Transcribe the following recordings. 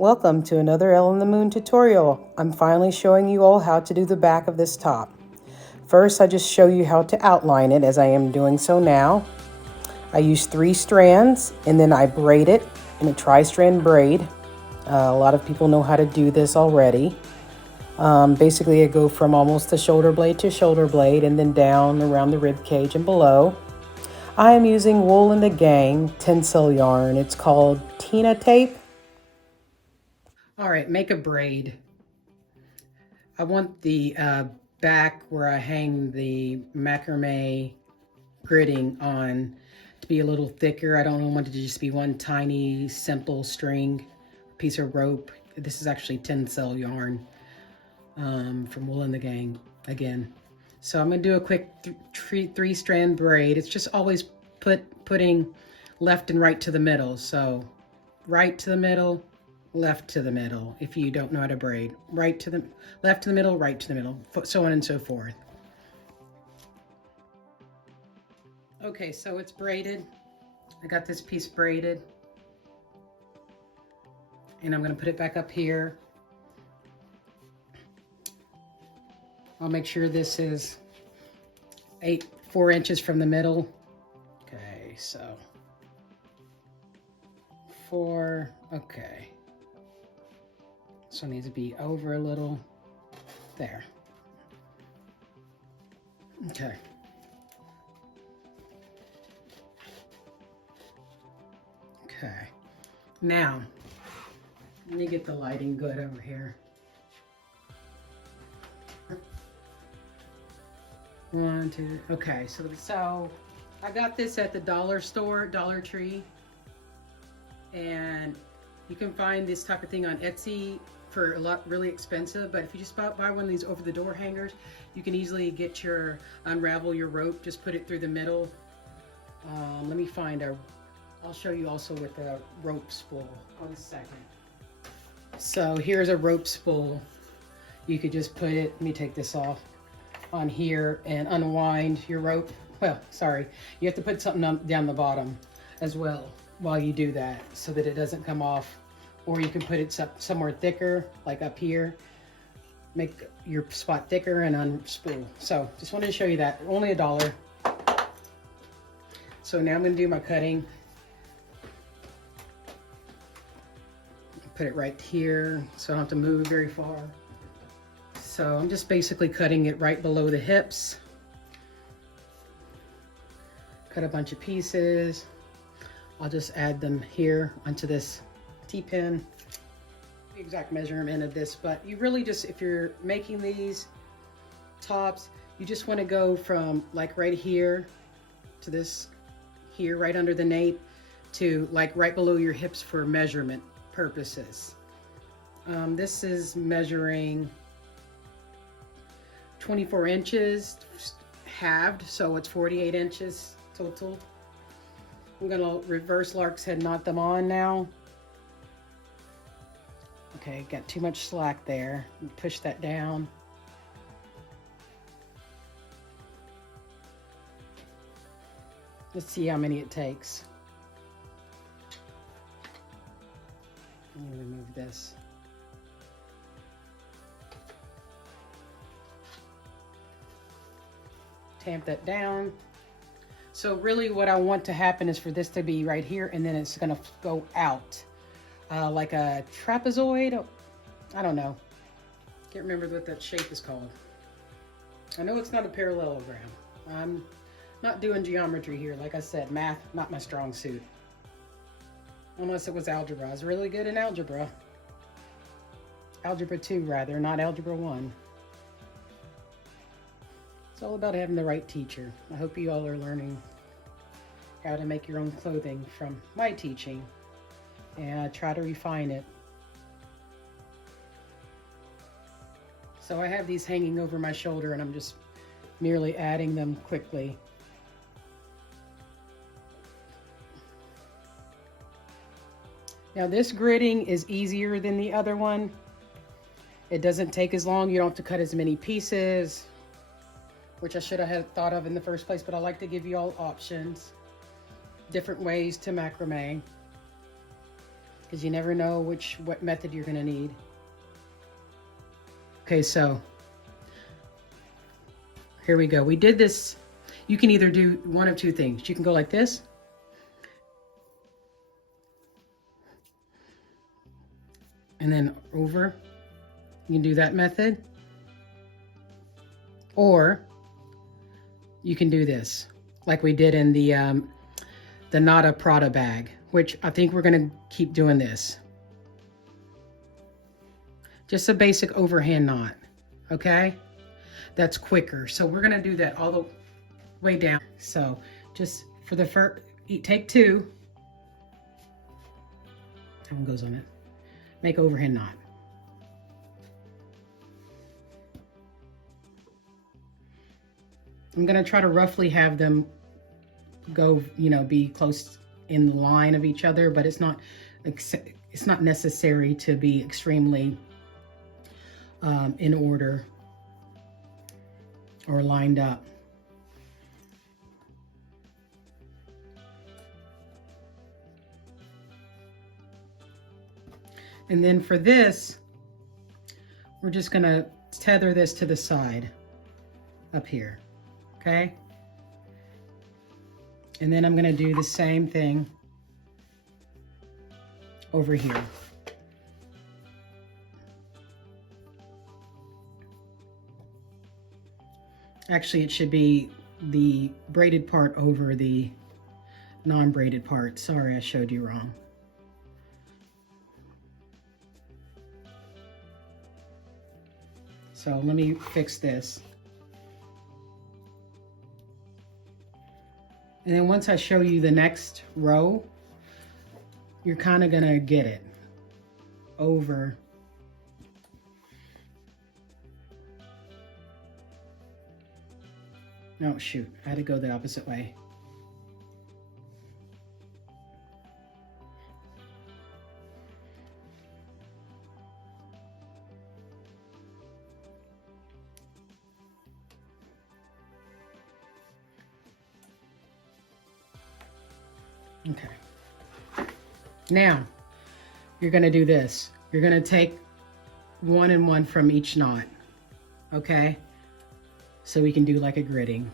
Welcome to another Elle in the Moon tutorial. I'm finally showing you all how to do the back of this top. First, I just show you how to outline it as I am doing so now. I use 3 strands and then I braid it in a tri-strand braid. A lot of people know how to do this already. Basically, I go from almost the shoulder blade to shoulder blade and then down around the rib cage and below. I am using Wool and the Gang tencel yarn. It's called Tina tape. All right, make a braid. I want the back where I hang the macrame gridding on to be a little thicker. I don't want it to just be one tiny, simple string, piece of rope. This is actually tencel yarn from Wool and the Gang again. So I'm gonna do a quick 3-strand braid. It's just always putting left and right to the middle. So right to the middle, left to the middle. If you don't know how to braid, right to the left to the middle, right to the middle, so on and so forth. Okay, so it's braided. I got this piece braided and I'm going to put it back up here. I'll make sure this is 4 inches from the middle. Okay, so 4, okay. So it needs to be over a little, there. Okay. Okay. Now, let me get the lighting good over here. 1, 2, okay, so I got this at the dollar store, Dollar Tree. And you can find this type of thing on Etsy for a lot really expensive, but if you just buy one of these over the door hangers, you can easily get unravel your rope, just put it through the middle. Let me find I'll show you also with a rope spool. 1 second. So here's a rope spool. You could just put it, let me take this off, on here and unwind your rope. Well, sorry, you have to put something down the bottom as well while you do that so that it doesn't come off. Or you can put it somewhere thicker, like up here. Make your spot thicker and unspool. So just wanted to show you that. Only $1. So now I'm going to do my cutting. Put it right here so I don't have to move very far. So I'm just basically cutting it right below the hips. Cut a bunch of pieces. I'll just add them here onto this T-pin. The exact measurement of this, but you really just, if you're making these tops, you just want to go from like right here to this here, right under the nape, to like right below your hips for measurement purposes. This is measuring 24 inches halved, so it's 48 inches total. I'm gonna reverse lark's head knot them on now. Okay, got too much slack there. Push that down. Let's see how many it takes. Let me remove this. Tamp that down. So really what I want to happen is for this to be right here and then it's gonna go out. Like a trapezoid. I don't know. Can't remember what that shape is called. I know it's not a parallelogram. I'm not doing geometry here. Like I said, math, not my strong suit. Unless it was algebra. I was really good in algebra. Algebra 2 rather, not algebra 1. It's all about having the right teacher. I hope you all are learning how to make your own clothing from my teaching. And I try to refine it. So I have these hanging over my shoulder and I'm just merely adding them quickly. Now this gridding is easier than the other one. It doesn't take as long. You don't have to cut as many pieces, which I should have thought of in the first place, but I like to give you all options, different ways to macrame. because you never know what method you're gonna need. Okay, so here we go. We did this. You can either do one of two things. You can go like this, and then over. You can do that method, or you can do this, like we did in the Nada Prada bag, which I think we're gonna keep doing this. Just a basic overhand knot, okay? That's quicker. So we're gonna do that all the way down. So just for the first, take two. That one goes on it. Make overhand knot. I'm gonna try to roughly have them go, be close in the line of each other, but it's not necessary to be extremely in order or lined up. And then for this, we're just gonna tether this to the side up here, okay? And then I'm gonna do the same thing over here. Actually, it should be the braided part over the non-braided part. Sorry, I showed you wrong. So let me fix this. And then once I show you the next row, you're kind of gonna get it over. No, shoot, I had to go the opposite way. Okay. Now, you're gonna do this. You're gonna take 1 and 1 from each knot, okay? So we can do like a gridding.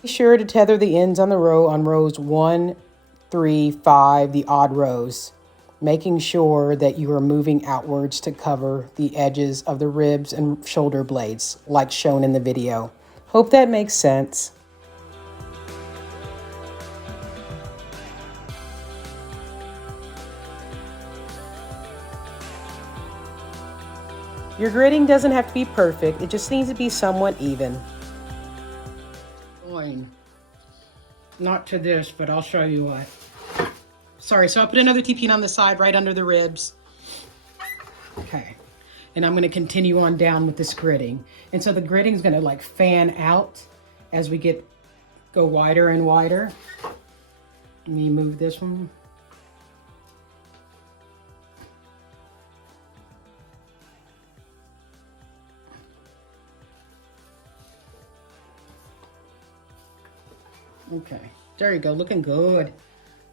Be sure to tether the ends on the row on rows 1, 3, 5, the odd rows, making sure that you are moving outwards to cover the edges of the ribs and shoulder blades, like shown in the video. Hope that makes sense. Your gridding doesn't have to be perfect, it just needs to be somewhat even. Not to this, but I'll show you what. Sorry, so I put another TP on the side right under the ribs. Okay, and I'm gonna continue on down with this gridding. And so the gridding is gonna like fan out as we go wider and wider. Let me move this one. Okay, there you go, looking good.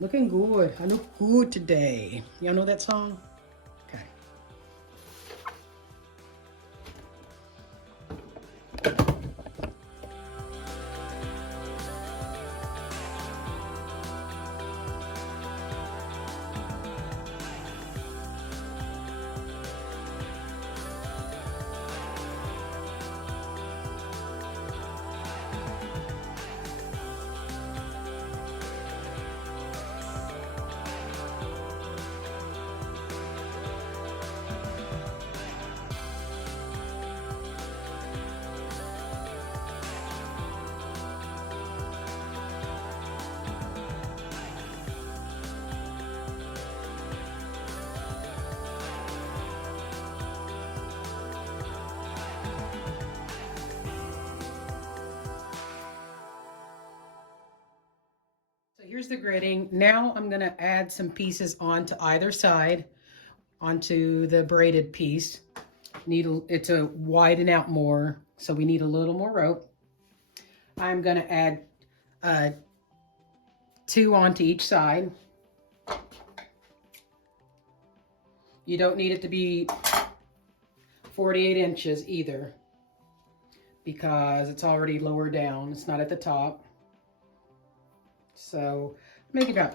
Looking good. I look good today. Y'all know that song? Okay. Here's the gridding. Now I'm going to add some pieces onto either side, onto the braided piece. It to widen out more, so we need a little more rope. I'm going to add 2 onto each side. You don't need it to be 48 inches either, because it's already lower down. It's not at the top. So make about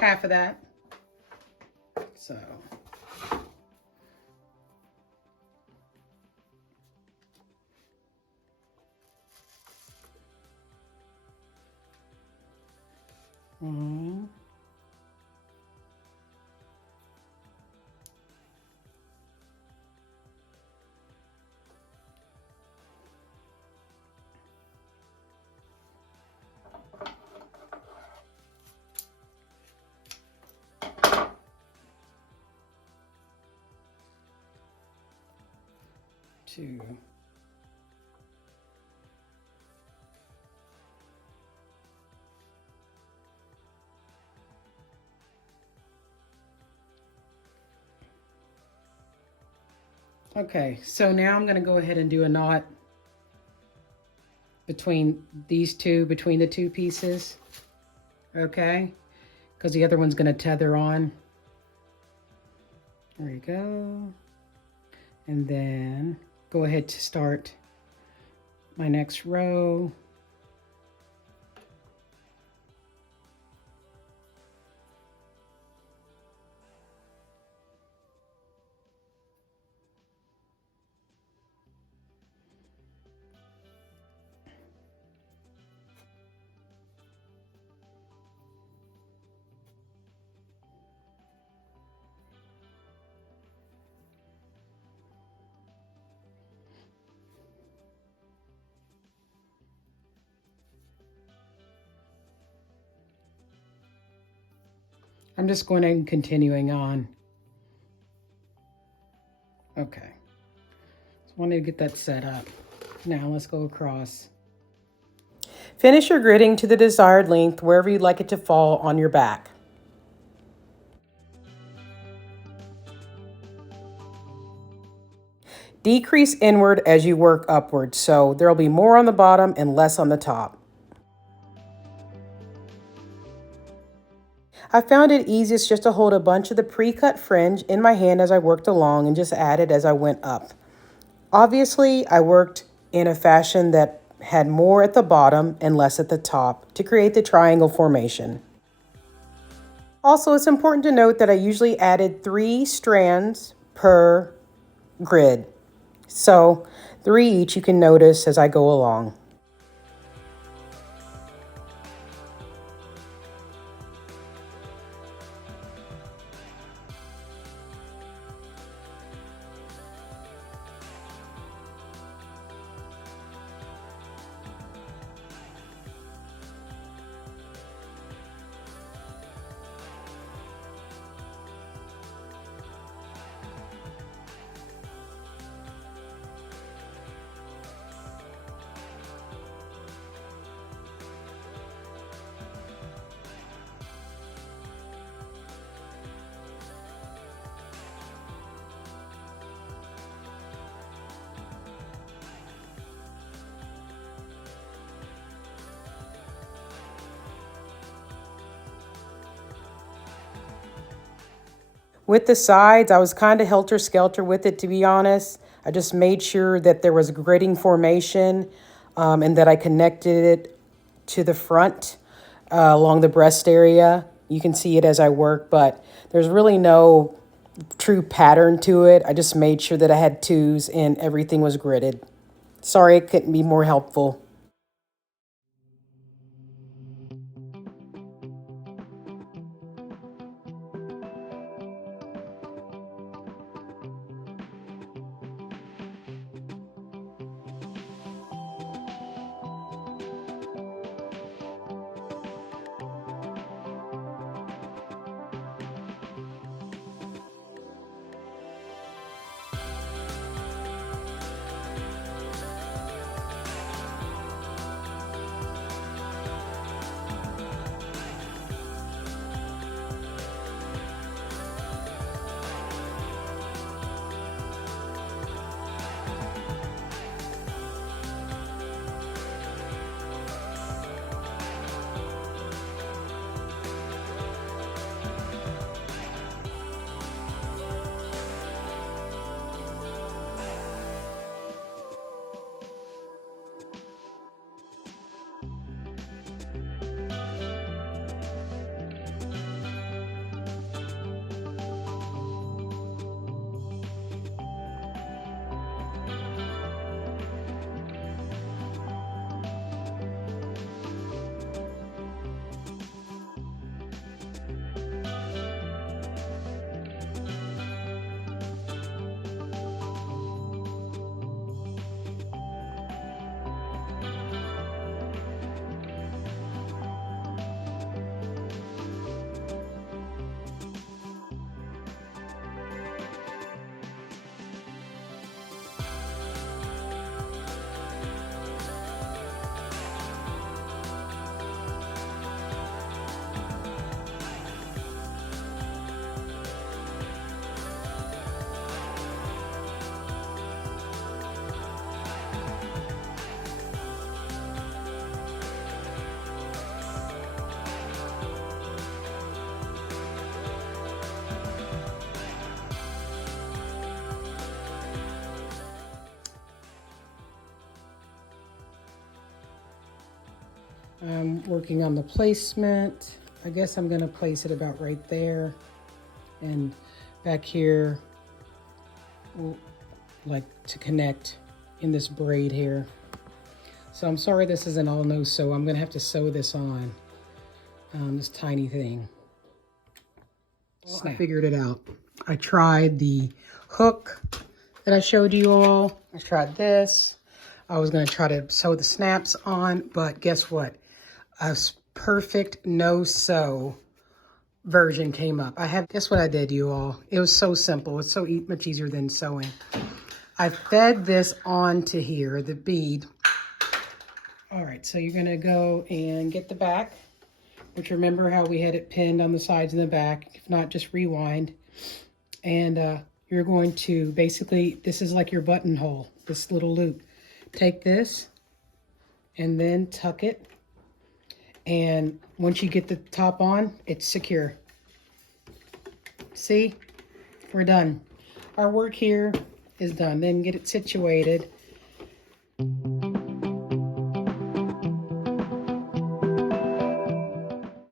half of that. So two. Okay, so now I'm going to go ahead and do a knot between the two pieces. Okay, because the other one's going to tether on. There you go. And then go ahead to start my next row. I'm just going and continuing on. Okay. Just wanted to get that set up. Now let's go across. Finish your gridding to the desired length wherever you'd like it to fall on your back. Decrease inward as you work upward, so there'll be more on the bottom and less on the top. I found it easiest just to hold a bunch of the pre-cut fringe in my hand as I worked along and just add it as I went up. Obviously, I worked in a fashion that had more at the bottom and less at the top to create the triangle formation. Also, it's important to note that I usually added 3 strands per grid. So 3 each you can notice as I go along. With the sides, I was kind of helter-skelter with it, to be honest. I just made sure that there was gridding formation and that I connected it to the front along the breast area. You can see it as I work, but there's really no true pattern to it. I just made sure that I had twos and everything was gridded. Sorry, it couldn't be more helpful. I'm working on the placement. I guess I'm gonna place it about right there. And back here, like to connect in this braid here. So I'm sorry this isn't all no sew. I'm gonna have to sew this on, this tiny thing. Well, I figured it out. I tried the hook that I showed you all. I tried this. I was gonna try to sew the snaps on, but guess what? A perfect no-sew version came up. Guess what I did, you all? It was so simple. It's so much easier than sewing. I fed this onto here, the bead. All right, so you're gonna go and get the back, which remember how we had it pinned on the sides and the back. If not, just rewind. And you're going to basically, this is like your buttonhole, this little loop. Take this and then tuck it. And once you get the top on, it's secure. See, we're done. Our work here is done. Then get it situated.